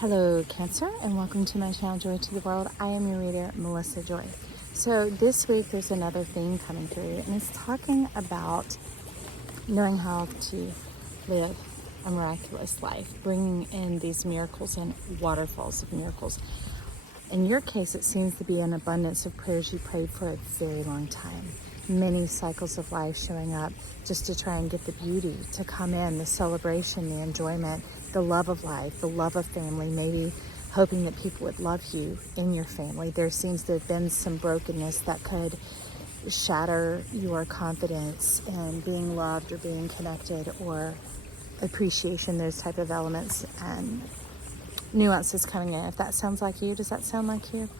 Hello Cancer, and welcome to my channel Joy to the World. I am your reader, Melissa Joy. So this week there's another theme coming through, and it's talking about knowing how to live a miraculous life, bringing in these miracles and waterfalls of miracles. In your case, it seems to be an abundance of prayers you prayed for a very long time. Many cycles of life showing up just to try and get the beauty to come in, the celebration, the enjoyment, the love of life, the love of family, maybe hoping that people would love you in your family. There seems to have been some brokenness that could shatter your confidence in being loved or being connected or appreciation, those type of elements and nuances coming in. If that sounds like you, does that sound like you?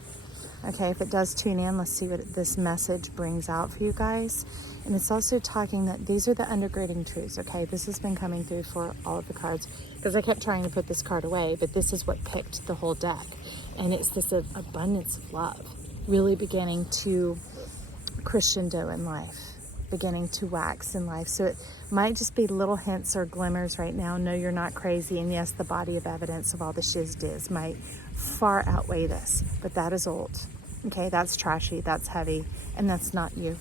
Okay, if it does, tune in. Let's see what this message brings out for you guys. And it's also talking that these are the undergirding truths, okay? This has been coming through for all of the cards because I kept trying to put this card away, but this is what picked the whole deck. And it's this abundance of love really beginning to crescendo in life, beginning to wax in life. So it might just be little hints or glimmers right now. No, you're not crazy. And yes, the body of evidence of all the shiz diz might far outweigh this, but that is old. Okay, that's trashy, that's heavy, and that's not you.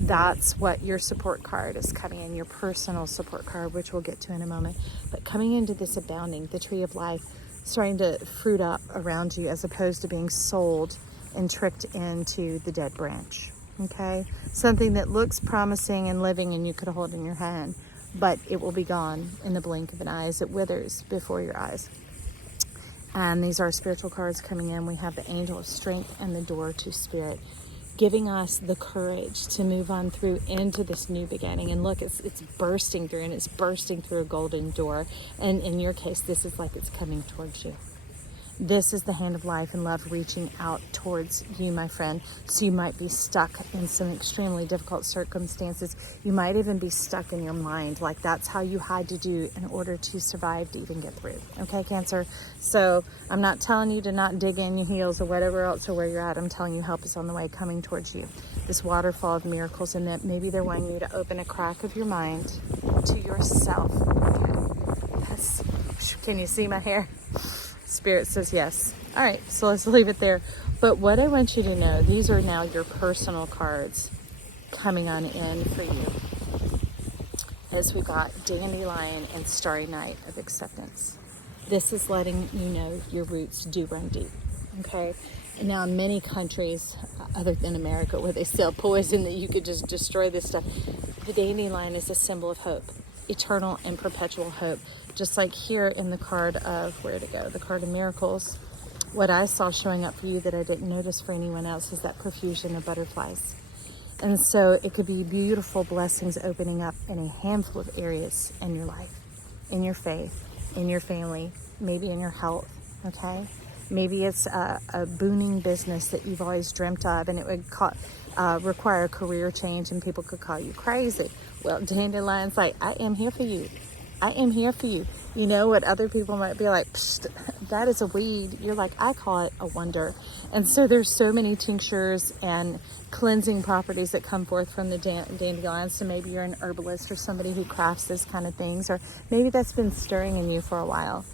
That's what your support card is coming in, your personal support card, which we'll get to in a moment. But coming into this abounding, the tree of life, starting to fruit up around you as opposed to being sold and tricked into the dead branch. Okay, something that looks promising and living and you could hold in your hand, but it will be gone in the blink of an eye as it withers before your eyes. And these are spiritual cards coming in. We have the angel of strength and the door to spirit, giving us the courage to move on through into this new beginning. And look, it's bursting through, and it's bursting through a golden door. And in your case, this is like it's coming towards you. This is the hand of life and love reaching out towards you, my friend. So you might be stuck in some extremely difficult circumstances. You might even be stuck in your mind. Like that's how you had to do in order to survive, to even get through. Okay, Cancer? So I'm not telling you to not dig in your heels or whatever else or where you're at. I'm telling you help is on the way coming towards you. This waterfall of miracles, and that maybe they're wanting you to open a crack of your mind to yourself. Okay. Yes. Can you see my hair? Spirit says yes. All right, so let's leave it there. But what I want you to know, these are now your personal cards coming on in for you. As we got Dandelion and Starry Night of Acceptance. This is letting you know your roots do run deep, okay? And now in many countries, other than America, where they sell poison that you could just destroy this stuff, the dandelion is a symbol of hope. Eternal and perpetual hope. Just like here in the card of, where to go? The card of miracles. What I saw showing up for you that I didn't notice for anyone else is that profusion of butterflies. And so it could be beautiful blessings opening up in a handful of areas in your life, in your faith, in your family, maybe in your health, okay? Maybe it's a booming business that you've always dreamt of, and it would require a career change, and people could call you crazy. Well, Dandelion's like, I am here for you. I am here for you. You know what other people might be like, psst, that is a weed. You're like, I call it a wonder. And so there's so many tinctures and cleansing properties that come forth from the dandelions. So maybe you're an herbalist or somebody who crafts this kind of things, or maybe that's been stirring in you for a while.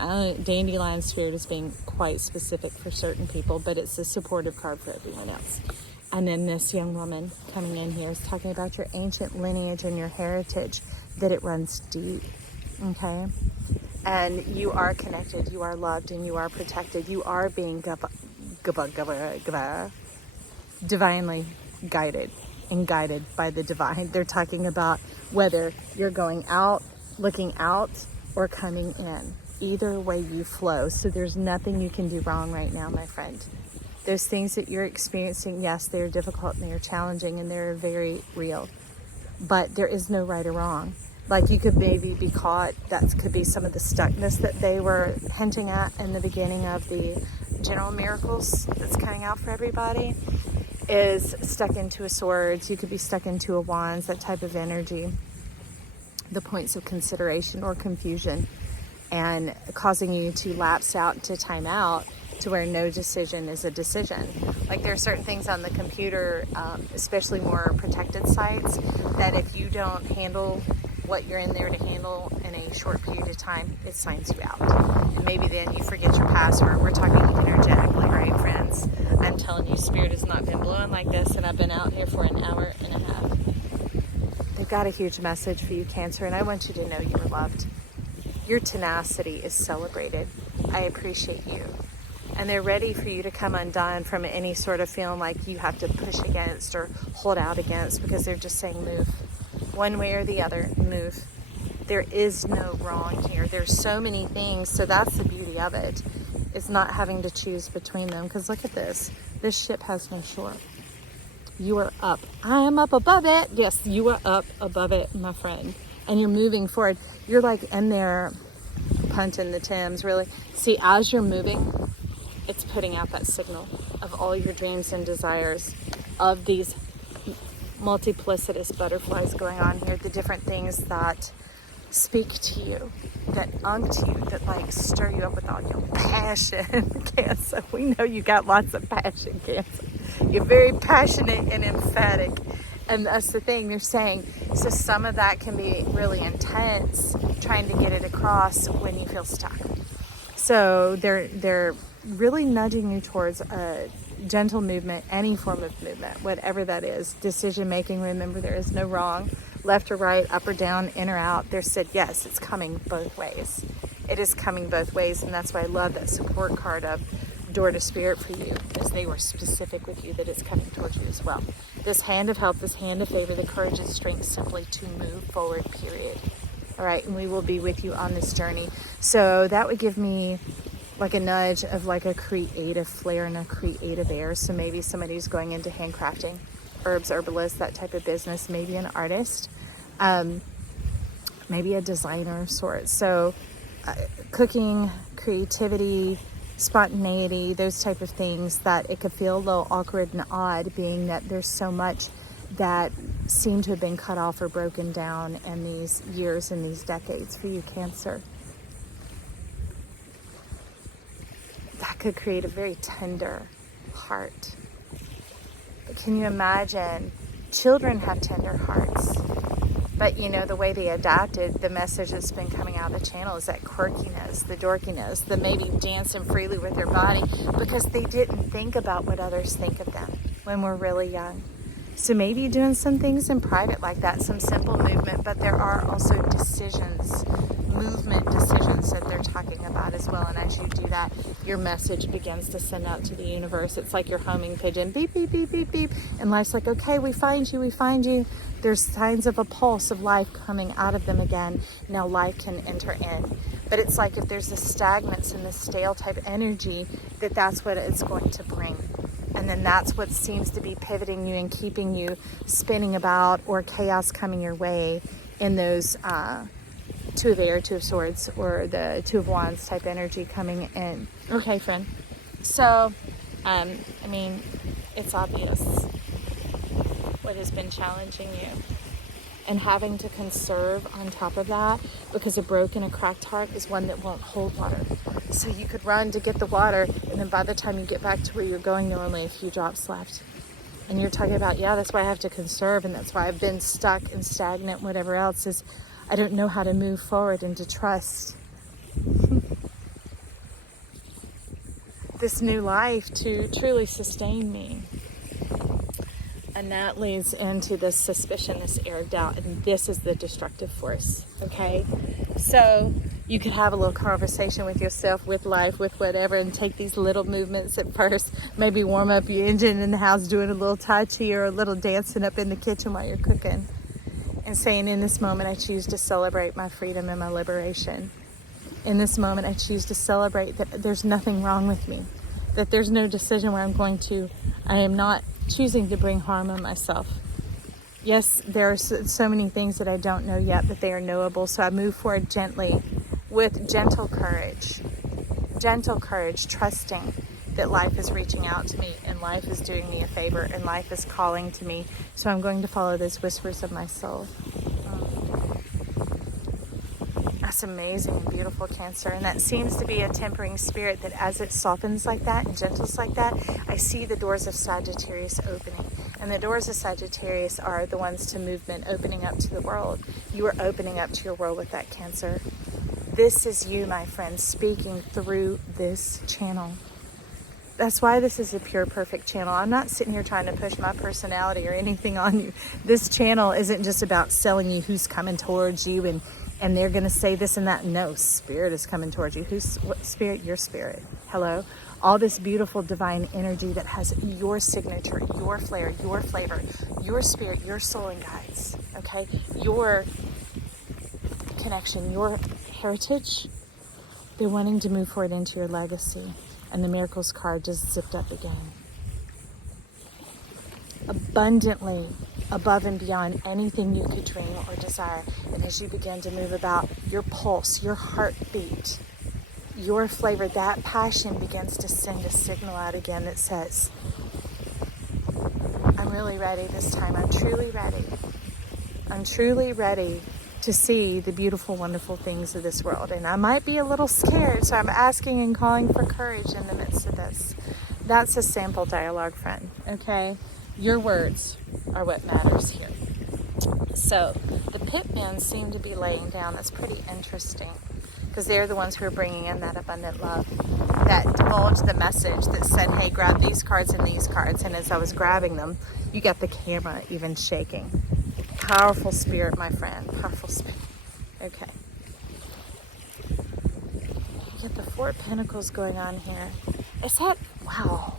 I don't know, dandelion spirit is being quite specific for certain people, but it's a supportive card for everyone else. And then this young woman coming in here is talking about your ancient lineage and your heritage, that it runs deep, okay? And you are connected, you are loved, and you are protected. You are being divinely guided and guided by the divine. They're talking about whether you're going out, looking out, or coming in. Either way you flow. So there's nothing you can do wrong right now, my friend. Those things that you're experiencing, yes, they're difficult and they're challenging and they're very real. But there is no right or wrong. Like you could maybe be caught, that could be some of the stuckness that they were hinting at in the beginning of the general miracles that's coming out for everybody, is stuck into a swords. You could be stuck into a wands, that type of energy. The points of consideration or confusion, and causing you to lapse out to time out, to where no decision is a decision. Like there are certain things on the computer, especially more protected sites, that if you don't handle what you're in there to handle in a short period of time, it signs you out. And maybe then you forget your password. We're talking energetically, right, friends? I'm telling you, Spirit has not been blowing like this, and I've been out here for an hour and a half. They've got a huge message for you, Cancer, and I want you to know you are loved. Your tenacity is celebrated. I appreciate you. And they're ready for you to come undone from any sort of feeling like you have to push against or hold out against, because they're just saying move. One way or the other, move. There is no wrong here. There's so many things. So that's the beauty of it. It's not having to choose between them. Because look at this. This ship has no shore. You are up. I am up above it. Yes, you are up above it, my friend. And you're moving forward. You're like in there punting the Thames, really. See, as you're moving, it's putting out that signal of all your dreams and desires, of these multiplicitous butterflies going on here, the different things that speak to you, that unct you, that like stir you up with all your passion. Cancer, we know you got lots of passion, Cancer. You're very passionate and emphatic. And that's the thing they're saying. So some of that can be really intense, trying to get it across when you feel stuck. So they're really nudging you towards a gentle movement, any form of movement, whatever that is. Decision making, remember, there is no wrong, left or right, up or down, in or out. They said, yes, it's coming both ways. It is coming both ways, and that's why I love that support card of Door to Spirit for you, because they were specific with you that it's coming towards you as well. This hand of help, this hand of favor, the courage and strength simply to move forward, period. All right, and we will be with you on this journey. So that would give me like a nudge of like a creative flair and a creative air. So maybe somebody's going into handcrafting, herbs, herbalist, that type of business, maybe an artist, maybe a designer of sorts. So cooking, creativity, spontaneity, those type of things, that it could feel a little awkward and odd, being that there's so much that seem to have been cut off or broken down in these years and these decades for you, Cancer. That could create a very tender heart. But can you imagine? Children have tender hearts. But you know, the way they adapted, the message that's been coming out of the channel is that quirkiness, the dorkiness, the maybe dancing freely with their body, because they didn't think about what others think of them when we're really young. So maybe doing some things in private like that, some simple movement, but there are also decisions, movement decisions that they're talking about as well. And as you do that, your message begins to send out to the universe. It's like your homing pigeon, beep, beep, beep, beep, beep. And life's like, okay, we find you, we find you. There's signs of a pulse of life coming out of them again. Now life can enter in. But it's like if there's a stagnance and the stale type energy, that's what it's going to bring. And then that's what seems to be pivoting you and keeping you spinning about, or chaos coming your way in those Two of Air, Two of Swords, or the Two of Wands type energy coming in. Okay, friend. So, I mean, it's obvious what has been challenging you. And having to conserve on top of that, because a broken, a cracked heart is one that won't hold water. So you could run to get the water, and then by the time you get back to where you're going, there are only a few drops left. And you're talking about, yeah, that's why I have to conserve, and that's why I've been stuck and stagnant, whatever else, is I don't know how to move forward and to trust this new life to truly sustain me. And that leads into this suspicion, this air of doubt, and this is the destructive force, okay? So you could have a little conversation with yourself, with life, with whatever, and take these little movements at first. Maybe warm up your engine in the house, doing a little Tai Chi or a little dancing up in the kitchen while you're cooking. And saying, in this moment, I choose to celebrate my freedom and my liberation. In this moment, I choose to celebrate that there's nothing wrong with me. That there's no decision where I am not choosing to bring harm on myself. Yes, there are so many things that I don't know yet, but they are knowable. So I move forward gently, with gentle courage, trusting that life is reaching out to me, and life is doing me a favor, and life is calling to me. So I'm going to follow those whispers of my soul. That's amazing and beautiful, Cancer. And that seems to be a tempering spirit, that as it softens like that and gentles like that, I see the doors of Sagittarius opening. And the doors of Sagittarius are the ones to movement, opening up to the world. You are opening up to your world with that Cancer. This is you, my friend, speaking through this channel. That's why this is a pure, perfect channel. I'm not sitting here trying to push my personality or anything on you. This channel isn't just about selling you who's coming towards you and they're going to say this and that. No, spirit is coming towards you. What spirit? Your spirit. Hello? All this beautiful divine energy that has your signature, your flair, your flavor, your spirit, your soul and guides. Okay? Your connection, your heritage. They're wanting to move forward into your legacy. And the Miracles card just zipped up again. Abundantly, above and beyond anything you could dream or desire. And as you begin to move about, your pulse, your heartbeat, your flavor, that passion begins to send a signal out again that says, I'm really ready this time. I'm truly ready. I'm truly ready to see the beautiful, wonderful things of this world. And I might be a little scared, so I'm asking and calling for courage in the midst of this. That's a sample dialogue, friend, okay? Your words are what matters here. So the pitmen seem to be laying down. That's pretty interesting because they're the ones who are bringing in that abundant love that divulged the message that said, hey, grab these cards and these cards. And as I was grabbing them, you got the camera even shaking. Powerful spirit, my friend. Powerful spirit. Okay. You get the Four of Pentacles going on here. Is that... Wow.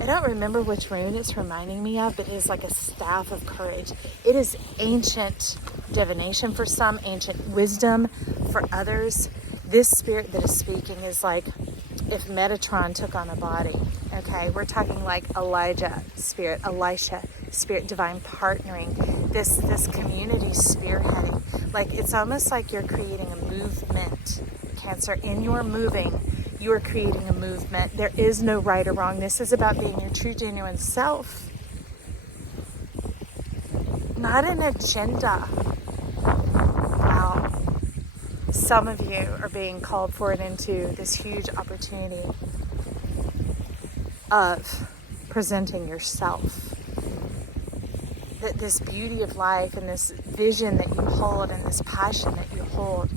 I don't remember which rune it's reminding me of, but it is like a staff of courage. It is ancient divination for some, ancient wisdom for others. This spirit that is speaking is like if Metatron took on a body. Okay, we're talking like Elijah spirit, Elisha spirit, divine partnering, this community spearheading. Like it's almost like you're creating a movement, Cancer. In your moving, you are creating a movement. There is no right or wrong. This is about being your true, genuine self. Not an agenda. Wow. Some of you are being called forward into this huge opportunity of presenting yourself. That this beauty of life and this vision that you hold and this passion that you hold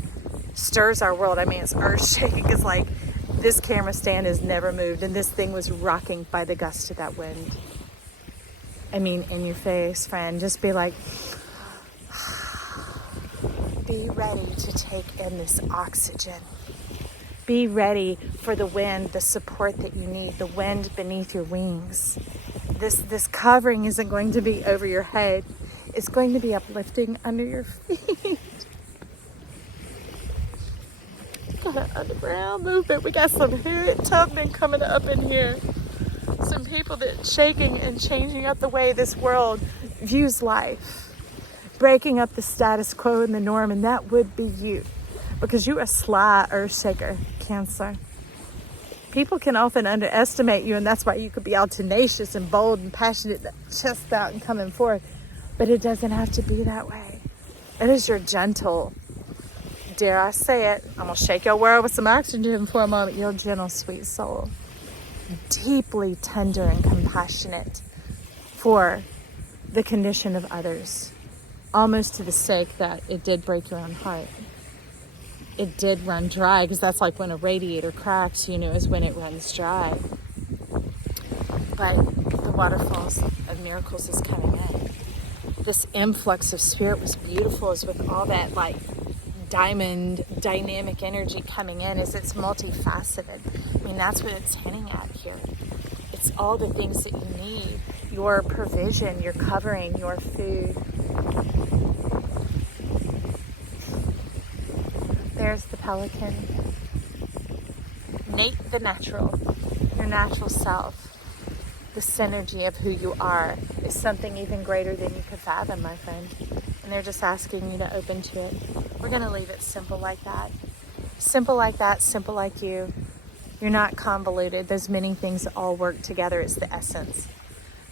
stirs our world. I mean, it's earth-shaking. It's like this camera stand has never moved and this thing was rocking by the gust of that wind. I mean, in your face, friend. Just be like, be ready to take in this oxygen. Be ready for the wind, the support that you need, the wind beneath your wings. This covering isn't going to be over your head. It's going to be uplifting under your feet. Got an underground movement. We got some Harriet Tubman coming up in here. Some people that shaking and changing up the way this world views life. Breaking up the status quo and the norm, and that would be you. Because you're a sly earth shaker, Cancer. People can often underestimate you, and that's why you could be all tenacious and bold and passionate, chest out and coming forth. But it doesn't have to be that way. It is your gentle, dare I say it, I'm going to shake your world with some oxygen for a moment, your gentle, sweet soul. Deeply tender and compassionate for the condition of others. Almost to the stake that it did break your own heart. It did run dry, because that's like when a radiator cracks, you know, is when it runs dry. But the waterfalls of miracles is coming in. This influx of spirit was beautiful, as with all that like diamond dynamic energy coming in, as it's multifaceted. I mean, that's what it's hinting at here. It's all the things that you need. Your provision, your covering, your food. There's the pelican. Nate the natural, your natural self, the synergy of who you are is something even greater than you could fathom, my friend. And they're just asking you to open to it. We're going to leave it simple like that. Simple like that, simple like you. You're not convoluted. Those many things all work together. It's the essence.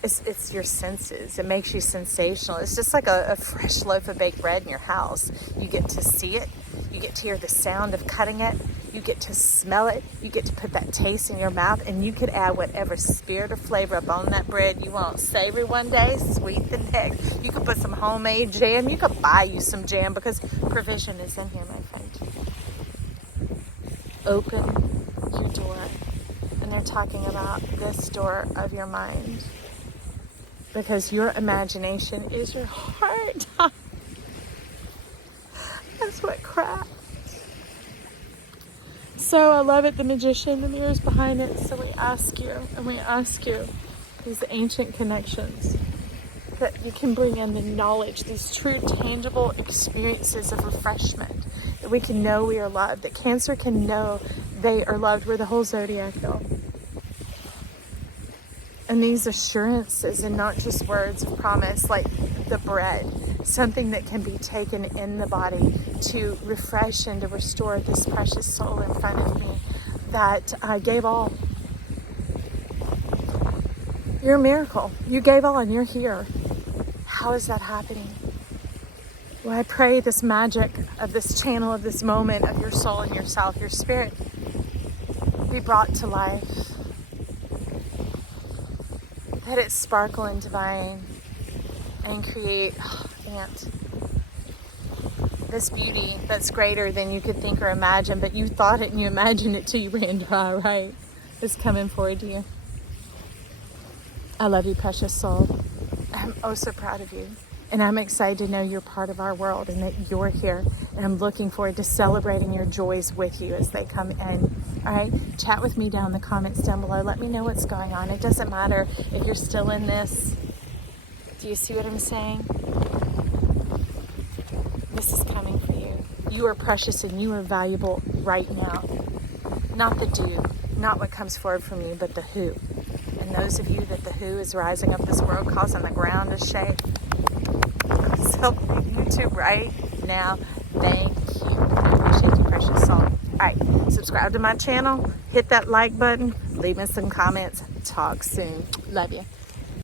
It's your senses. It makes you sensational. It's just like a fresh loaf of baked bread in your house. You get to see it. You get to hear the sound of cutting it. You get to smell it. You get to put that taste in your mouth, and you could add whatever spirit or flavor up on that bread you want. Savory one day, sweet the next. You could put some homemade jam. You could buy you some jam because provision is in here, my friend. Open your door. And they're talking about this door of your mind, because your imagination is your heart. That's what crafts. So I love it, the magician, the mirror's behind it. So we ask you these ancient connections that you can bring in the knowledge, these true tangible experiences of refreshment, that we can know we are loved, that Cancer can know they are loved. We're the whole zodiac, though. And these assurances, and not just words of promise, like the bread, something that can be taken in the body to refresh and to restore this precious soul in front of me that gave all. You're a miracle. You gave all and you're here. How is that happening? Well, I pray this magic of this channel, of this moment of your soul and yourself, your spirit, be brought to life. Let it sparkle and divine and create this beauty that's greater than you could think or imagine, but you thought it and you imagined it till you ran dry, right? It's coming forward to you. I love you, precious soul. I'm oh so proud of you. And I'm excited to know you're part of our world and that you're here. And I'm looking forward to celebrating your joys with you as they come in. All right, chat with me down in the comments down below. Let me know what's going on. It doesn't matter if you're still in this. Do you see what I'm saying? This is coming for you. You are precious and you are valuable right now. Not the do, not what comes forward from you, but the who. And those of you that the who is rising up this world, causing the ground to shake. Celebrate YouTube right now. Thank you. I appreciate you, precious soul. All right, subscribe to my channel, hit that like button, leave me some comments. Talk soon. Love you.